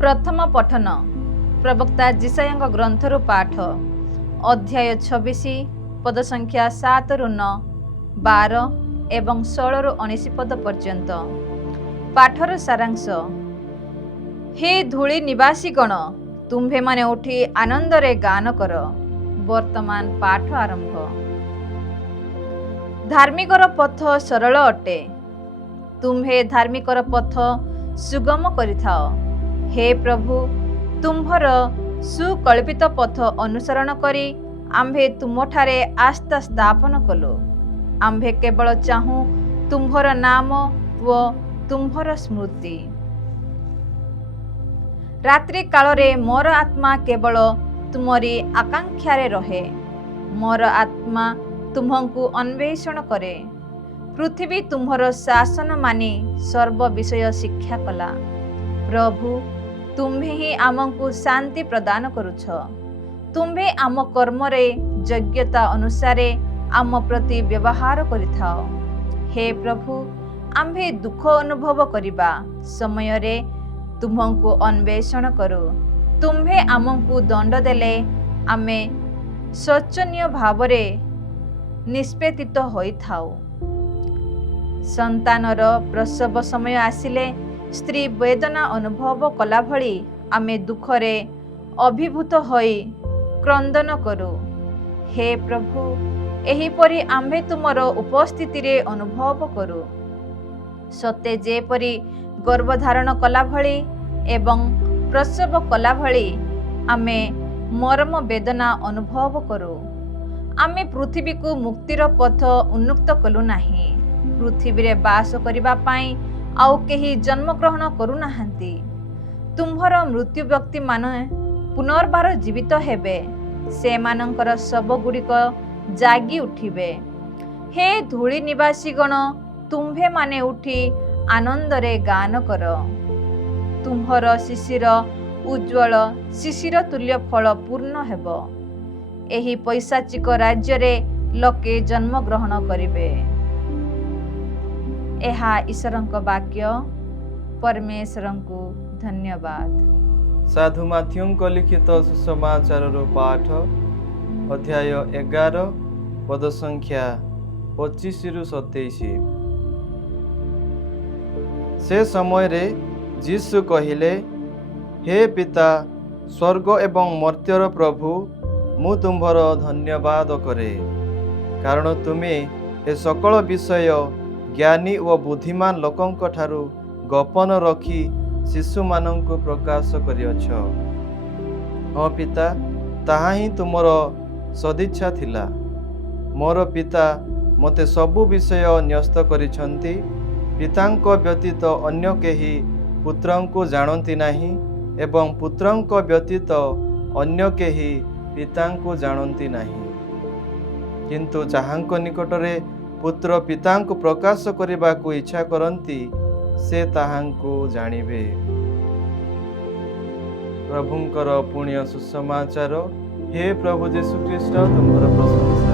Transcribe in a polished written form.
प्रथम पठन प्रवक्ता जिसायाଙ୍କ ग्रंथरु पाठ अध्याय 26 पद संख्या 7 रु 9 12 एवं 16 रु 19 पद पर्यंत। पाठर सारांश। हे धूଳି निवासी गण, तुम्भे माने उठी आनंद रे गान कर। वर्तमान पाठ आरंभ। धार्मिकर पथ सरल अटे, तुम्भे धार्मिकर पथ सुगम करिथाओ। हे प्रभु, तुम्भर सुकल्पित पथ अनुसरण करी आम्भे तुमठारे आस्था स्थापन कलु। आम्भे केवल चाहू तुम्भर नाम व तुम्भर स्मृति। रात्रि कालरे मोर आत्मा केवल तुमरी आकांक्षारे रहे। मोर आत्मा तुम्हंकु अन्वेषण करे। पृथ्वी तुम्भर शासन मानी सर्व विषय शिक्षा कला। प्रभु, तुम्भे ही आमको शांति प्रदान करुछ। तुम्भे आम कर्म रे योग्यता अनुसारे आम प्रति व्यवहार करिथाओ। हे प्रभु, आम्भे दुख अनुभव करिबा समय रे तुम्हंकु अन्वेषण करू। तुम्भे आमको दंड देले आमे शोचनीय भावरे निष्पेदित होइथाओ। संतानर प्रसव समय आसिले स्त्री वेदना अनुभव कला भली आमे दुखरे अभिभूत होई क्रंदन करू। हे प्रभु, एहीपरि आम्भे तुमर उपस्थिति रे अनुभव करू। सते जेपरि गर्भधारण कला भली एवं प्रसव कला भली आमे मर्म वेदना अनुभव करू। आमे पृथ्वी को मुक्तिर पथ उन्मुक्त कलु नाही। पृथ्वी रे बास करिबा पाई आउ केही जन्म ग्रहण करू नाहंती। तुम्भर मृत्यु व्यक्ति माने पुनर्बार जीवित हेबे। से मानकर सब गुड़िक जागी उठिबे। हे धूଳି निवासी गण, तुम्भे माने उठी आनंद रे गान कर। तुम्भर शिशिर उज्ज्वल शिशिर तुल्य फल पूर्ण हेबो। एही पैशाचिक राज्य रे लोके जन्म ग्रहण करिबे। एहा ईश्वरंक वाक्य। परमेश्वरंकु धन्यवाद। साधु माथ्यूंक लिखित सुसमाचार पाठ अध्याय 11 पद संख्या 25 रु 27। से समय रे जीसु कहिले, हे पिता, स्वर्ग एवं मर्त्यर प्रभु, मु तुम्भर धन्यवाद करे, कारण तुमे ए सकल विषय ज्ञानी व बुद्धिमान लोकंक ठारू गोपन रखी शिशु मानंकु प्रकाश करिअछ। हाँ पिता, ताहा ही तुमर सदिच्छा थिला। मोर पिता मते सबु विषय न्यस्त करिछंती। पितांक व्यतीत अन्य केही पुत्रंकु जानती नाही एवं पुत्रंक व्यतीत अन्य केही पितांकु जानती नाही। किंतु जाहांक निकटरे पुत्र पितांकु प्रकाश करिबाकु इच्छा करंती, से ताहांकु जानिबे। प्रभुंकर पुण्य सुसमाचार। हे प्रभु यीशु ख्रीष्ट, तुमर प्रशंसा।